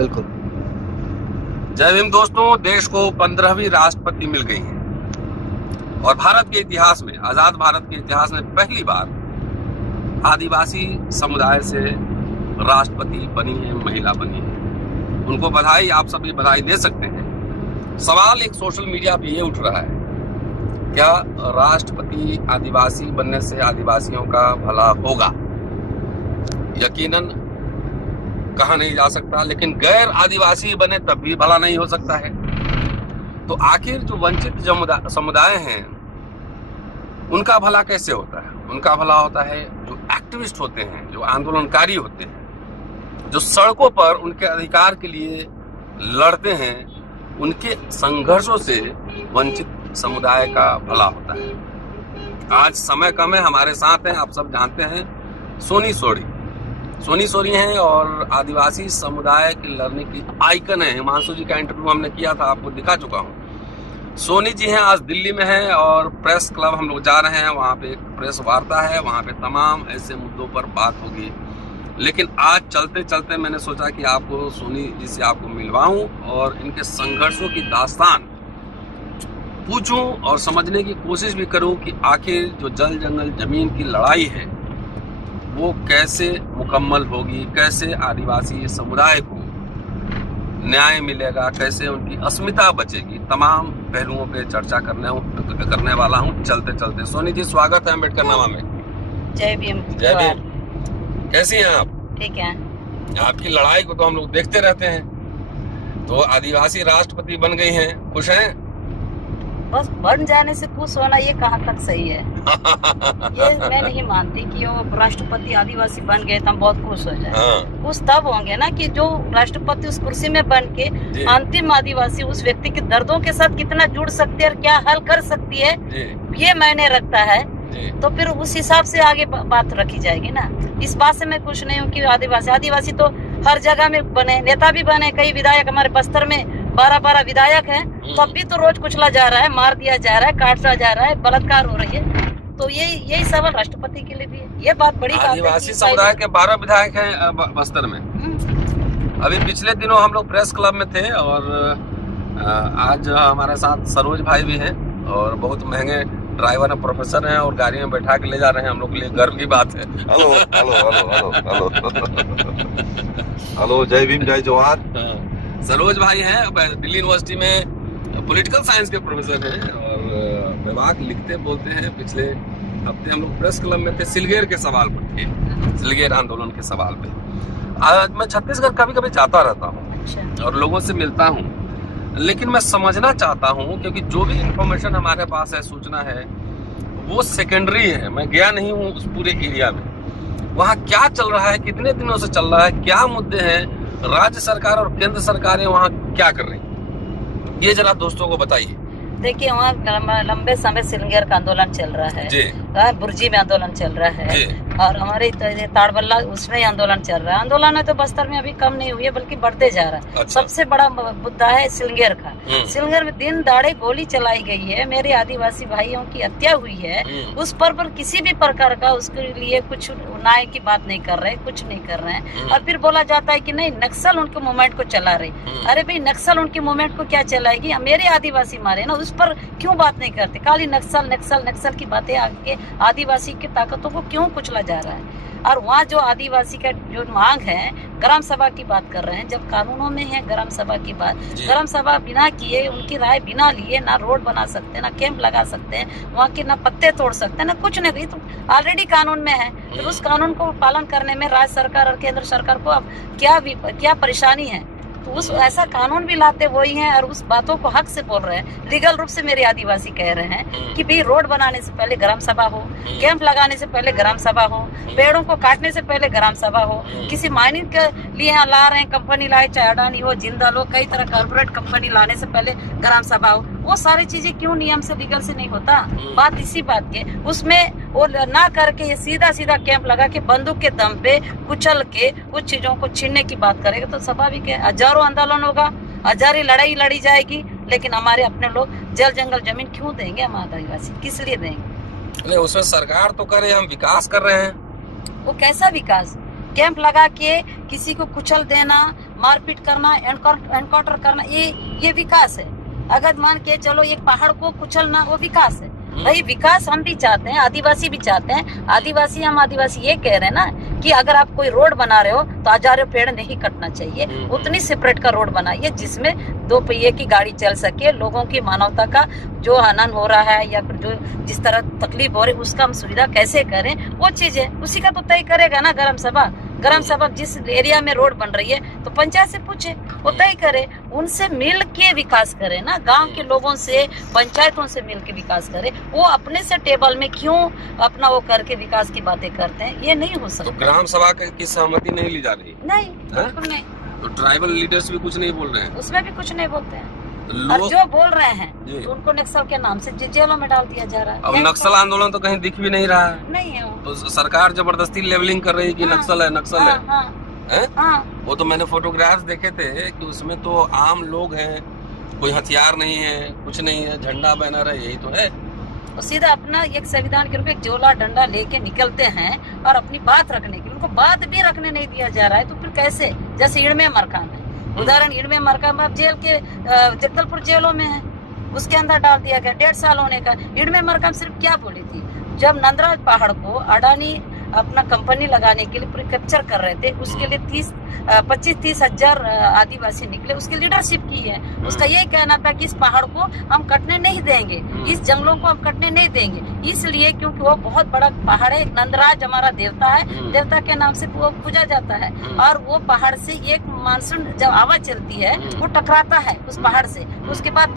बिल्कुल। जय भीम दोस्तों, देश को 15वीं राष्ट्रपति मिल गई है और भारत के इतिहास में, आजाद भारत के इतिहास में पहली बार आदिवासी समुदाय से राष्ट्रपति बनी है, महिला बनी है। उनको बधाई, आप सभी बधाई दे सकते हैं। सवाल एक सोशल मीडिया पे ये उठ रहा है, क्या राष्ट्रपति आदिवासी बनने से आदिवासियों का भला होगा? यकीनन कहा नहीं जा सकता, लेकिन गैर आदिवासी बने तब भी भला नहीं हो सकता है। तो आखिर जो वंचित समुदाय हैं उनका भला कैसे होता है? उनका भला होता है जो एक्टिविस्ट होते हैं, जो आंदोलनकारी होते हैं, जो सड़कों पर उनके अधिकार के लिए लड़ते हैं, उनके संघर्षों से वंचित समुदाय का भला होता है। आज समय कम है, हमारे साथ हैं, आप सब जानते हैं, सोनी सोरी हैं और आदिवासी समुदाय की लड़ने की आइकन है। हिमांशु जी का इंटरव्यू हमने किया था, आपको दिखा चुका हूँ। सोनी जी हैं, आज दिल्ली में हैं और प्रेस क्लब हम लोग जा रहे हैं, वहाँ पे एक प्रेस वार्ता है, वहाँ पे तमाम ऐसे मुद्दों पर बात होगी। लेकिन आज चलते चलते मैंने सोचा कि आपको सोनी जी से आपको मिलवाऊं और इनके संघर्षों की दास्तान पूछूं और समझने की कोशिश भी करूं कि आखिर जो जल जंगल जमीन की लड़ाई है वो कैसे मुकम्मल होगी, कैसे आदिवासी समुदाय को न्याय मिलेगा, कैसे उनकी अस्मिता बचेगी। तमाम पहलुओं पे चर्चा करने वाला हूं चलते चलते। सोनी जी, स्वागत है अम्बेडकर नामा में। जय भीम। जय भीम। कैसी हैं आप? ठीक है। आपकी लड़ाई को तो हम लोग देखते रहते हैं। तो आदिवासी राष्ट्रपति बन गई हैं, खुश हैं? बस बन जाने से खुश होना ये कहाँ तक सही है? ये मैं नहीं मानती कि वो राष्ट्रपति आदिवासी बन गए तो हम बहुत खुश हो जाए। हाँ। खुश तब होंगे ना कि जो राष्ट्रपति उस कुर्सी में बन के अंतिम आदिवासी उस व्यक्ति के दर्दों के साथ कितना जुड़ सकती है और क्या हल कर सकती है, ये मायने रखता है। तो फिर उस हिसाब से आगे बात रखी जाएगी ना। इस बात से मैं खुश नहीं हूँ कि आदिवासी तो हर जगह में बने, नेता भी बने, कई विधायक हमारे बस्तर में 12 विधायक हैं, तब भी तो रोज कुचला जा रहा है, मार दिया जा रहा है, काटा जा रहा है, बलात्कार हो रही है। तो यही सवाल राष्ट्रपति के लिए भी है। ये बात बड़ी बात है। आदिवासी समुदाय के 12 विधायक हैं बस्तर में। अभी पिछले दिनों हम लोग प्रेस क्लब में थे और आज हमारे साथ सरोज भाई भी हैं और बहुत महंगे ड्राइवर है, प्रोफेसर हैं और गाड़ी में बैठा के ले जा रहे हैं। हम लोग के लिए गर्व की बात है। Hello hello hello hello hello, जय भीम, जय जवान। सरोज भाई हैं, दिल्ली यूनिवर्सिटी में पॉलिटिकल साइंस के प्रोफेसर हैं और विभाग लिखते बोलते हैं। पिछले हफ्ते हम लोग प्रेस क्लब में थे, सिलगेर के सवाल पर थे, सिलगेर आंदोलन के सवाल पे। आज मैं छत्तीसगढ़ कभी कभी जाता रहता हूँ और लोगों से मिलता हूँ, लेकिन मैं समझना चाहता हूँ क्योंकि जो भी इंफॉर्मेशन हमारे पास है, सूचना है, वो सेकेंडरी है। मैं गया नहीं हूँ उस पूरे एरिया में, वहाँ क्या चल रहा है, कितने दिनों से चल रहा है, क्या मुद्दे हैं, राज्य सरकार और केंद्र सरकारें वहाँ क्या कर रही हैं, ये जरा दोस्तों को बताइए। देखिए, वहाँ लंबे समय सिलंगेर का आंदोलन चल रहा है, बुर्जी में आंदोलन चल रहा है और हमारे ताड़बल्ला उसमें आंदोलन चल रहा है। आंदोलन है तो बस्तर में अभी कम नहीं हुई है, बल्कि बढ़ते जा रहा है। अच्छा। सबसे बड़ा मुद्दा है सिलंगेर का। सिलंगेर में दिन दाड़े गोली चलाई गई है, मेरे आदिवासी भाइयों की हत्या हुई है। उस पर किसी भी प्रकार का उसके लिए कुछ न्याय की बात नहीं कर रहे, कुछ नहीं कर रहे हैं। और फिर बोला जाता है कि नहीं, नक्सल उनके मूवमेंट को चला रही। अरे भाई, नक्सल उनकी मूवमेंट को क्या चलाएगी? मेरे आदिवासी मारे ना, उस पर क्यों बात नहीं करते? खाली नक्सल की बातें आगे आदिवासी की ताकतों को क्यों कुचला जा रहा है? और वहाँ जो आदिवासी का जो मांग है, ग्राम सभा की बात कर रहे हैं। जब कानूनों में है ग्राम सभा की बात, ग्राम सभा बिना किए, उनकी राय बिना लिए ना रोड बना सकते हैं, ना कैंप लगा सकते हैं, वहाँ के ना पत्ते तोड़ सकते हैं, ना कुछ नहीं। तो ऑलरेडी कानून में है, तो उस कानून को पालन करने में राज्य सरकार और केंद्र सरकार को अब क्या परेशानी है? तो उस ऐसा कानून भी लाते वही हैं और उस बातों को हक से बोल रहे हैं। लीगल रूप से मेरे आदिवासी कह रहे हैं कि भाई रोड बनाने से पहले ग्राम सभा हो, कैंप लगाने से पहले ग्राम सभा हो, पेड़ों को काटने से पहले ग्राम सभा हो, किसी माइनिंग के लिए ला रहे हैं, कंपनी लाए, चाहे अडानी हो, जिंदाल हो, कई तरह कॉर्पोरेट कंपनी लाने से पहले ग्राम सभा हो। वो सारी चीजें क्यों नियम से लीगल से नहीं होता? बात इसी बात के, उसमें वो ना करके ये सीधा कैंप लगा के बंदूक के दम पे कुचल के उस चीजों को छीनने की बात करेगा तो स्वाभाविक है हजारों आंदोलन होगा, हजारों लड़ाई लड़ी जाएगी। लेकिन हमारे अपने लोग जल जंगल जमीन क्यों देंगे? हम आदिवासी किस लिए देंगे? नहीं, उसमें सरकार तो करे, हम विकास कर रहे हैं। वो कैसा विकास? कैंप लगा के किसी को कुचल देना, मारपीट करना, एनकाउंटर करना, ये विकास है। अगर मान के चलो एक पहाड़ को कुचलना, वो विकास है। भाई विकास हम भी चाहते हैं, आदिवासी भी चाहते हैं। हम आदिवासी ये कह रहे हैं ना कि अगर आप कोई रोड बना रहे हो तो हजारों पेड़ नहीं कटना चाहिए, उतनी सेपरेट का रोड बनाइए जिसमें 2 पहिए की गाड़ी चल सके। लोगों की मानवता का जो हनन हो रहा है या फिर जो जिस तरह तकलीफ हो रही है उसका हम सुविधा कैसे करें, वो चीज है। उसी का तो तय करेगा ना ग्राम सभा जिस एरिया में रोड बन रही है तो पंचायत से पूछे, वो तय करे, उनसे मिल के विकास करे ना। गांव के लोगों से, पंचायतों से मिल के विकास करे। वो अपने से टेबल में क्यों अपना वो करके विकास की बातें करते हैं, ये नहीं हो सकता। तो ग्राम सभा की सहमति नहीं ली जा रही? नहीं, बिल्कुल नहीं। तो ट्राइबल लीडर्स भी कुछ नहीं बोल रहे हैं? उसमें भी कुछ नहीं बोलते हैं। और जो बोल रहे हैं तो उनको नक्सल के नाम से जेलों में डाल दिया जा रहा है। अब नक्सल आंदोलन तो कहीं दिख भी नहीं रहा है। नहीं है वो। तो सरकार जबरदस्ती लेवलिंग कर रही है कि नक्सल है। वो तो मैंने फोटोग्राफ्स देखे थे कि उसमें तो आम लोग हैं, कोई हथियार नहीं है, कुछ नहीं है, झंडा बैनर है, यही तो है। वो सीधा अपना एक संविधान के रूप में जोला डंडा लेके निकलते हैं और अपनी बात रखने के लिए उनको बात भी रखने नहीं दिया जा रहा है। तो फिर कैसे? जैसे इड़मे मरकाम है उदाहरण, इड़मे मरकाम अब जेल के जगदलपुर जेलों में है, उसके अंदर डाल दिया गया 1.5 साल होने का। इड़मे मरकाम सिर्फ क्या बोली थी, जब नंदराज पहाड़ को अडानी अपना कंपनी लगाने के लिए पूरे कैप्चर कर रहे थे, उसके लिए 25-30 हजार आदिवासी निकले, उसकी लीडरशिप की है। उसका यही कहना था कि इस पहाड़ को हम कटने नहीं देंगे, इस जंगलों को हम कटने नहीं देंगे, इसलिए क्योंकि वो बहुत बड़ा पहाड़ है। नंदराज हमारा देवता है, देवता के नाम से वो पूजा जाता है। और वो पहाड़ से एक मानसून जब हवा चलती है वो टकराता है उस पहाड़ से, उसके बाद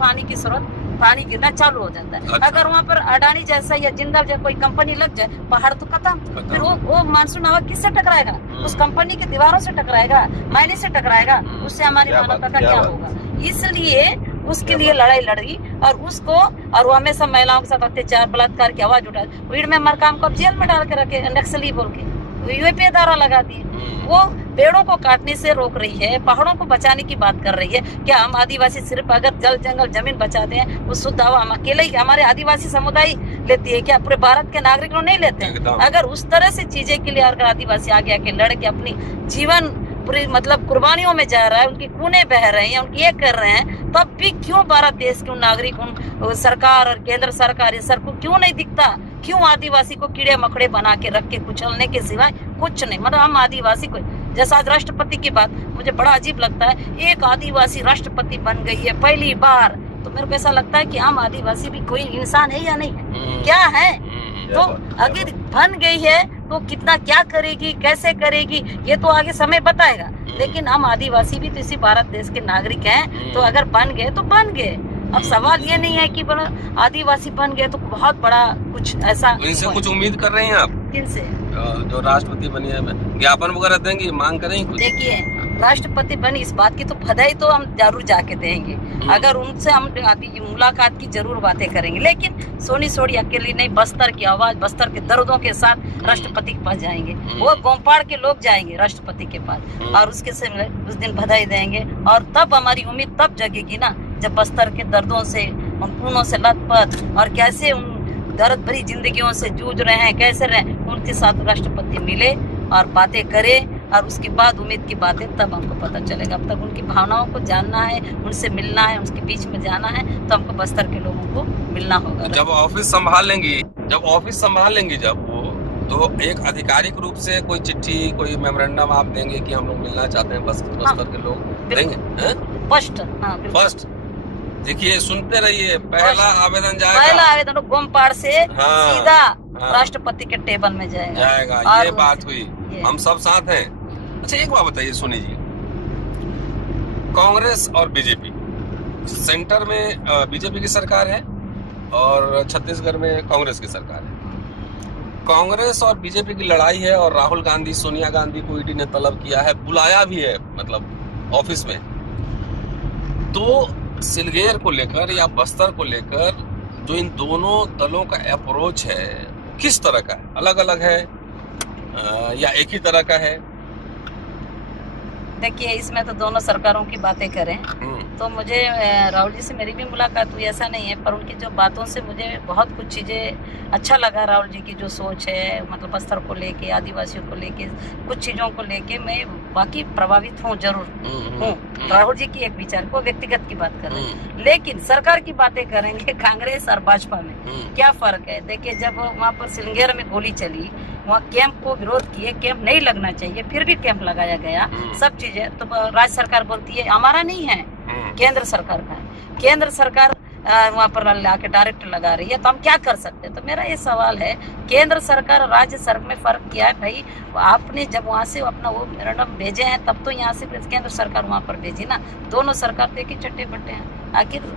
पानी गिरना चालू हो जाता है। अच्छा। अगर वहाँ पर अडानी जैसा या जिंदल जैसा कोई कंपनी लग जाए, पहाड़ तो खत्म। फिर वो मानसून हवा किससे टकराएगा? उस कंपनी की दीवारों से टकराएगा, मायने से टकराएगा, उससे हमारी मानवता का क्या होगा? इसलिए उसके लिए लड़ाई लड़ी और उसको, और वो हमेशा महिलाओं के साथ अत्याचार बलात्कार की आवाज उठाए। भीड़ में मरकाम को जेल में डाल के रखे, नक्सली बोल के यूएपी धारा लगा दी। वो पेड़ों को काटने से रोक रही है, पहाड़ों को बचाने की बात कर रही है। क्या हम आदिवासी सिर्फ अगर जल जंगल जमीन बचाते हैं वो शुद्ध हवा हम अकेले ही हमारे आदिवासी समुदाय लेती है क्या? पूरे भारत के नागरिक लोग नहीं लेते हैं। अगर उस तरह से चीजें के लिए अगर आदिवासी आगे आके लड़ के अपनी जीवन पूरी मतलब कुर्बानियों में जा रहा है, उनकी खूने बह रहे हैं, उनकी ये कर रहे हैं, तब भी क्यों भारत देश के उन नागरिक, उन सरकार और केंद्र सरकार सर को क्यों नहीं दिखता? क्यों आदिवासी को कीड़े मकड़े बना के रख के कुचलने के सिवाय कुछ नहीं? मतलब हम आदिवासी को, जैसा आज राष्ट्रपति की बात मुझे बड़ा अजीब लगता है, एक आदिवासी राष्ट्रपति बन गई है पहली बार, तो मेरे को ऐसा लगता है कि हम आदिवासी भी कोई इंसान है या नहीं, क्या है? तो अगर बन गई है तो कितना क्या करेगी, कैसे करेगी, ये तो आगे समय बताएगा। लेकिन हम आदिवासी भी तो इसी भारत देश के नागरिक हैं, तो अगर बन गए तो बन गए। अब सवाल ये नहीं है कि बड़ा आदिवासी बन गए तो बहुत बड़ा कुछ ऐसा। इनसे कुछ उम्मीद कर रहे हैं आप? किनसे? जो राष्ट्रपति बनी है, ज्ञापन वगैरह देंगे, मांग करेंगे कुछ? देखिए, राष्ट्रपति बनी इस बात की तो बधाई तो हम जरूर जाके देंगे, अगर उनसे हम मुलाकात की जरूर बातें करेंगे। लेकिन सोनी सोड़ी अकेली नहीं, बस्तर की आवाज, बस्तर के दर्दों के साथ राष्ट्रपति के पास जाएंगे। वो गोंपाड़ के लोग जाएंगे राष्ट्रपति के पास और उसके से उस दिन बधाई देंगे। और तब हमारी उम्मीद तब जगेगी ना, जब बस्तर के दर्दों से, उन खूनों से लथपथ और कैसे उन दर्द भरी जिंदगियों से जूझ रहे हैं, कैसे रहे, उनके साथ राष्ट्रपति मिले और बातें करे। और उसके बाद उम्मीद की बातें तब हमको पता चलेगा। अब तक उनकी भावनाओं को जानना है, उनसे मिलना है, उनके बीच में जाना है, तो हमको बस्तर के लोगों को मिलना होगा। जब ऑफिस संभाल लेंगी जब वो, तो एक आधिकारिक रूप से कोई चिट्ठी, कोई मेमोरेंडम आप देंगे कि हम लोग मिलना चाहते हैं बस्तर के लोग, देंगे? फर्स्ट देखिए, सुनते रहिए, पहला आवेदन जाएगा गोंपाड़ से सीधा राष्ट्रपति के टेबल में जाएगा। ये बात हुई, हम सब साथ हैं। अच्छा, एक बात बताइए सोनी जी, कांग्रेस और बीजेपी, सेंटर में बीजेपी की सरकार है और छत्तीसगढ़ में कांग्रेस की सरकार है। कांग्रेस और बीजेपी की लड़ाई है और राहुल गांधी, सोनिया गांधी को ईडी ने तलब किया है, बुलाया भी है, मतलब ऑफिस में। तो सिलगेर को लेकर या बस्तर को लेकर जो इन दोनों दलों का अप्रोच है, किस तरह का है? अलग अलग है या एक ही तरह का है? देखिए इसमें तो दोनों सरकारों की बातें करें तो मुझे राहुल जी से मेरी भी मुलाकात हुई, ऐसा नहीं है, पर उनकी जो बातों से मुझे बहुत कुछ चीज़ें अच्छा लगा। राहुल जी की जो सोच है, मतलब बस्तर को लेके, आदिवासियों को लेके, कुछ चीज़ों को लेके मैं बाकी प्रभावित हूँ, जरूर हूँ। राहुल जी की एक विचार को व्यक्तिगत की बात कर रहे हैं, लेकिन सरकार की बातें करेंगे कांग्रेस और भाजपा में क्या फर्क है। देखिए जब वहाँ पर सिलंगेर में गोली चली, वहाँ कैंप को विरोध किए, कैंप नहीं लगना चाहिए, फिर भी कैंप लगाया गया, सब चीजें। तो राज्य सरकार बोलती है हमारा नहीं है, केंद्र सरकार का है। केंद्र सरकार वहाँ पर लाके डायरेक्ट लगा रही है, तो हम क्या कर सकते हैं। तो मेरा ये सवाल है, केंद्र सरकार और राज्य सरकार में फर्क क्या है भाई। आपने जब वहाँ से अपना वो मेमोरेंडम भेजे हैं, तब तो यहाँ से केंद्र सरकार वहाँ पर भेजी ना। दोनों सरकार तो एक ही चट्टे बट्टे हैं। आखिर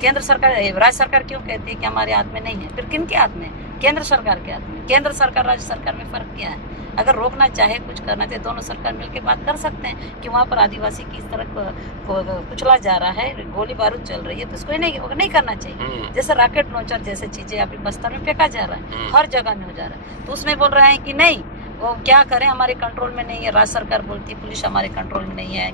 केंद्र सरकार, राज्य सरकार क्यों कहती है कि हमारे हाथ में नहीं है, फिर किन के हाथ में? केंद्र सरकार के हाथ में। केंद्र सरकार राज्य सरकार में फर्क क्या है? अगर रोकना चाहे, कुछ करना चाहे, दोनों सरकार मिलकर बात कर सकते हैं कि वहाँ पर आदिवासी की इस तरह कुचला जा रहा है, गोली बारूद चल रही है, तो इसको नहीं करना चाहिए। जैसे रॉकेट लॉन्चर जैसे चीजें अभी बस्तर में फेंका जा रहा है, हर जगह में हो जा रहा है, तो उसमें बोल रहे हैं कि नहीं, वो क्या करें, हमारे कंट्रोल में नहीं है। राज्य सरकार बोलती है पुलिस हमारे कंट्रोल में नहीं है,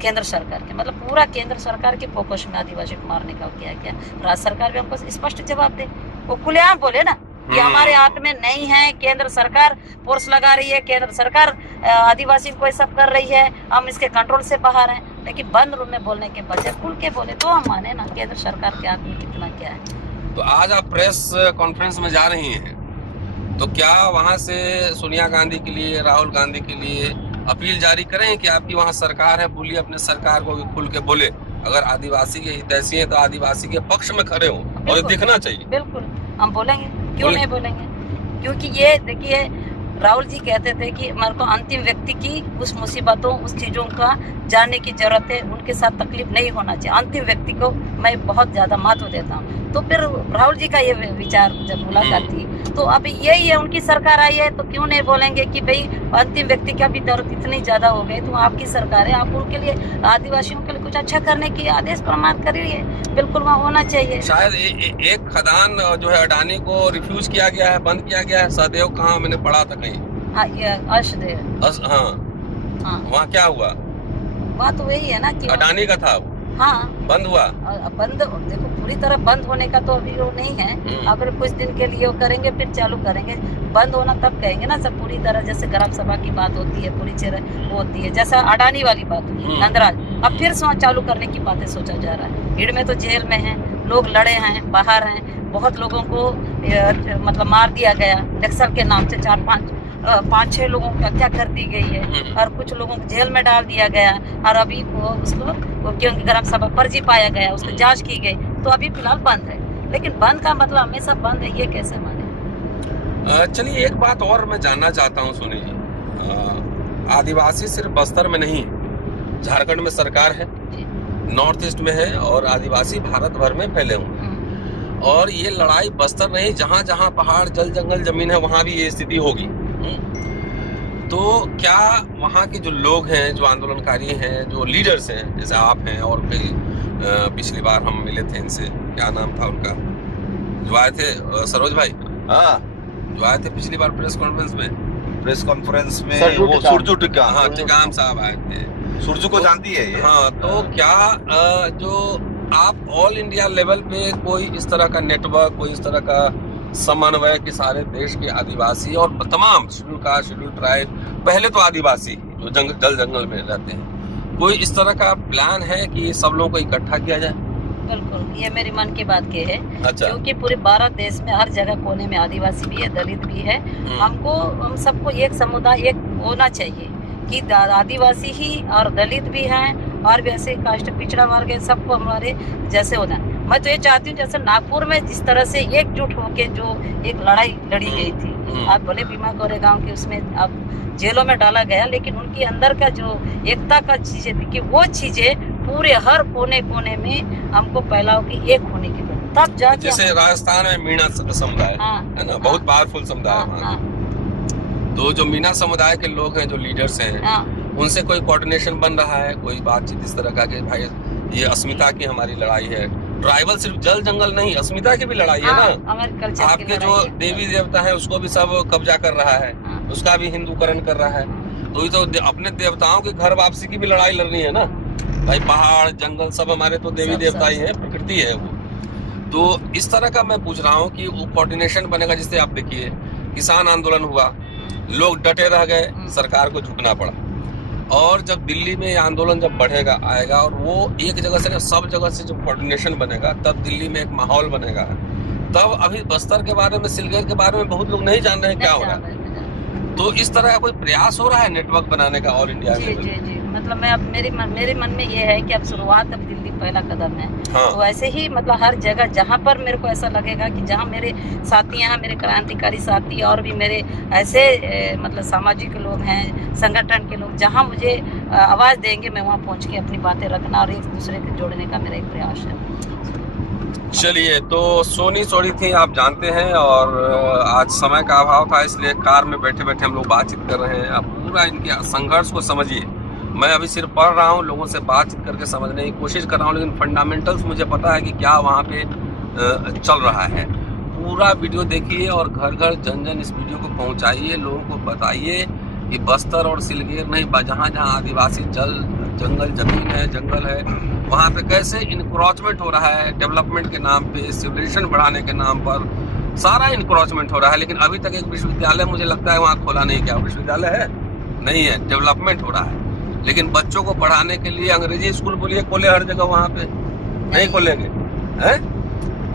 केंद्र सरकार के, मतलब पूरा केंद्र सरकार के फोकस में आदिवासी को मारने का किया क्या। राज्य सरकार भी हमको स्पष्ट जवाब दे, वो खुलेआम बोले ना कि हमारे हाथ में नहीं है, केंद्र सरकार फोर्स लगा रही है, केंद्र सरकार आदिवासी को सब कर रही है, हम इसके कंट्रोल से बाहर हैं। लेकिन बंद रूम में बोलने के बजाय खुल के बोले तो हम माने ना, केंद्र सरकार के हाथ में कितना क्या है। तो आज आप प्रेस कॉन्फ्रेंस में जा रही हैं, तो क्या वहां से सोनिया गांधी के लिए, राहुल गांधी के लिए अपील जारी करें कि आपकी वहां सरकार है, बोलिए अपने सरकार को भी खुल के बोले, अगर आदिवासी के हितैषी है तो आदिवासी के पक्ष में खड़े हो, और दिखना चाहिए। बिल्कुल हम बोलेंगे, क्यों नहीं बोलेंगे, क्योंकि ये देखिए राहुल जी कहते थे कि हमारे को अंतिम व्यक्ति की उस मुसीबतों, उस चीजों का जानने की जरूरत है, उनके साथ तकलीफ नहीं होना चाहिए। अंतिम व्यक्ति को मैं बहुत ज्यादा महत्व देता हूँ। तो फिर राहुल जी का ये विचार जब मुलाकात थी, तो अभी यही है, उनकी सरकार आई है, तो क्यों नहीं बोलेंगे कि भाई अंतिम व्यक्ति का भी दर्द इतनी ज्यादा हो गई, तो आपकी सरकार है, आप उनके लिए, आदिवासियों के लिए कुछ अच्छा करने की आदेश प्रमाण करिए, बिल्कुल वहाँ होना चाहिए। शायद एक खदान जो है अडानी को रिफ्यूज किया गया है, बंद किया गया है, सहदेव कहाँ मैंने पढ़ा था कहीं, हाँ ये अशदेव, हाँ वहाँ क्या हुआ? वहाँ तो वही है ना कि अडानी का था, हाँ बंद हुआ। बंद देखो, पूरी तरह बंद होने का तो अभी वो नहीं है, अगर कुछ दिन के लिए वो करेंगे फिर चालू करेंगे। बंद होना तब कहेंगे ना सब पूरी तरह, जैसे ग्राम सभा की बात होती है, पूरी तरह वो होती है, जैसा अडानी वाली बात हुई नंदराज, अब फिर चालू करने की बातें सोचा जा रहा है। भीड़ में तो जेल में है, लोग लड़े हैं, बाहर हैं, बहुत लोगों को मतलब मार दिया गया नक्सल के नाम से, 5-6 लोगों की हत्या कर दी गई है, और कुछ लोगों को जेल में डाल दिया गया, और अभी वो उसको क्योंकि ग्राम सभा फर्जी पाया गया, उसकी जांच की गई, तो अभी फिलहाल बंद है। लेकिन बंद का मतलब हमेशा बंद है, ये कैसे माने। चलिए एक बात और मैं जानना चाहता हूँ सुनी जी, आदिवासी सिर्फ बस्तर में नहीं, झारखंड में सरकार है, नॉर्थ ईस्ट में है, और आदिवासी भारत भर में फैले हुए, और ये लड़ाई बस्तर नहीं, जहाँ जहाँ पहाड़, जल जंगल, जमीन है, वहां भी ये स्थिति होगी। तो क्या वहाँ के जो लोग हैं, जो आंदोलनकारी हैं, जो लीडर्स हैं, जैसे आप हैं, और कई पिछली बार हम मिले थे इनसे, क्या नाम था उनका, जो आए थे, सरोज भाई, हाँ जो आए थे पिछली बार प्रेस कॉन्फ्रेंस में, वो सुरजू टिकाम, हाँ टिकाम साहब आए थे, सुरजू को जानती है ये। हाँ, तो क्या जो आप ऑल इंडिया लेवल पे कोई इस तरह का नेटवर्क, कोई इस तरह का समन्वय कि सारे देश के आदिवासी और तमाम शेड्यूल कास्ट, शेड्यूल ट्राइब, पहले तो आदिवासी जो जल जंगल में रहते हैं, कोई इस तरह का प्लान है कि सब लोगों को इकट्ठा किया जाए? बिल्कुल, ये मेरी मन की बात की है। अच्छा। क्योंकि पूरे भारत देश में हर जगह कोने में आदिवासी भी है, दलित भी है, हम सबको एक समुदाय एक होना चाहिए कि आदिवासी ही और दलित भी हैं, और भी ऐसे कास्ट पिछड़ा वर्ग है, सबको हमारे जैसे होना है। मैं तो ये चाहती हूँ जैसे नागपुर में जिस तरह से एकजुट होके जो एक लड़ाई लड़ी गई थी, आप बोले भीमा कोरेगांव के उसमें अब जेलों में डाला गया, लेकिन उनके अंदर का जो एकता का चीजें थी कि वो चीजें पूरे हर कोने कोने में हमको फैलाव की एक होने की, तब जाके जैसे राजस्थान में मीणा समुदाय है ना, बहुत पावरफुल समुदाय, तो जो मीणा समुदाय के लोग हैं, जो लीडर्स हैं, उनसे कोई कोऑर्डिनेशन बन रहा है, कोई बातचीत इस तरह का कि भाई ये अस्मिता की हमारी लड़ाई है, ट्राइबल सिर्फ जल जंगल नहीं, अस्मिता की भी लड़ाई है ना, आपके जो देवी देवता है उसको भी सब कब्जा कर रहा है, उसका भी हिंदूकरण कर रहा है, तो ये तो अपने देवताओं के घर वापसी की भी लड़ाई लड़नी है ना भाई। पहाड़ जंगल सब हमारे तो देवी देवता ही है, प्रकृति है वो। तो इस तरह का मैं पूछ रहा हूँ कि वो कोऑर्डिनेशन बनेगा। जिससे आप देखिए किसान आंदोलन हुआ, लोग डटे रह गए, सरकार को झुकना पड़ा। और जब दिल्ली में ये आंदोलन जब बढ़ेगा आएगा और वो एक जगह से सब जगह से जब कोऑर्डिनेशन बनेगा, तब दिल्ली में एक माहौल बनेगा। तब अभी बस्तर के बारे में, सिलगेर के बारे में बहुत लोग नहीं जान रहे हैं क्या हो रहा है। तो इस तरह का कोई प्रयास हो रहा है नेटवर्क बनाने का ऑल इंडिया में? जी। मतलब मैं अब मेरे मन में ये है कि अब शुरुआत, अब दिल्ली पहला कदम है। हाँ। तो ऐसे ही मतलब हर जगह जहाँ पर मेरे को ऐसा लगेगा कि जहाँ मेरे साथी हैं, मेरे क्रांतिकारी साथी और भी मेरे ऐसे मतलब सामाजिक लोग हैं, संगठन के लोग, जहाँ मुझे आवाज़ देंगे, मैं वहाँ पहुँच के अपनी बातें रखना और एक दूसरे को जोड़ने का मेरा एक प्रयास है। चलिए, तो सोनी सोनी थी, आप जानते हैं, और आज समय का अभाव था इसलिए कार में बैठे बैठे हम लोग बातचीत कर रहे हैं। अब पूरा इनके संघर्ष को समझिए। मैं अभी सिर्फ पढ़ रहा हूँ, लोगों से बातचीत करके समझने की कोशिश कर रहा हूँ, लेकिन फंडामेंटल्स मुझे पता है कि क्या वहाँ पे चल रहा है। पूरा वीडियो देखिए और घर घर जन जन इस वीडियो को पहुँचाइए, लोगों को बताइए कि बस्तर और सिलगेर नहीं, जहाँ जहाँ आदिवासी जंगल जमीन है, जंगल है, वहाँ पे कैसे इनक्रोचमेंट हो रहा है डेवलपमेंट के नाम पे, सिविलाइजेशन बढ़ाने के नाम पर सारा इनक्रोचमेंट हो रहा है। लेकिन अभी तक एक विश्वविद्यालय मुझे लगता है वहाँ खोला नहीं। क्या विश्वविद्यालय है? नहीं है, डेवलपमेंट हो रहा है। लेकिन बच्चों को पढ़ाने के लिए अंग्रेजी स्कूल बोलिए खोले हर जगह, वहाँ पे नहीं खोलेंगे हैं?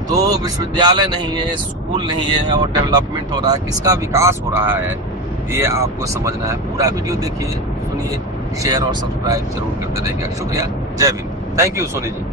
तो विश्वविद्यालय नहीं है, स्कूल नहीं है और डेवलपमेंट हो रहा है। किसका विकास हो रहा है ये आपको समझना है। पूरा वीडियो देखिए, सुनिए, शेयर और सब्सक्राइब जरूर करते रहिएगा। शुक्रिया, जय Bhim. Thank you Soni ji.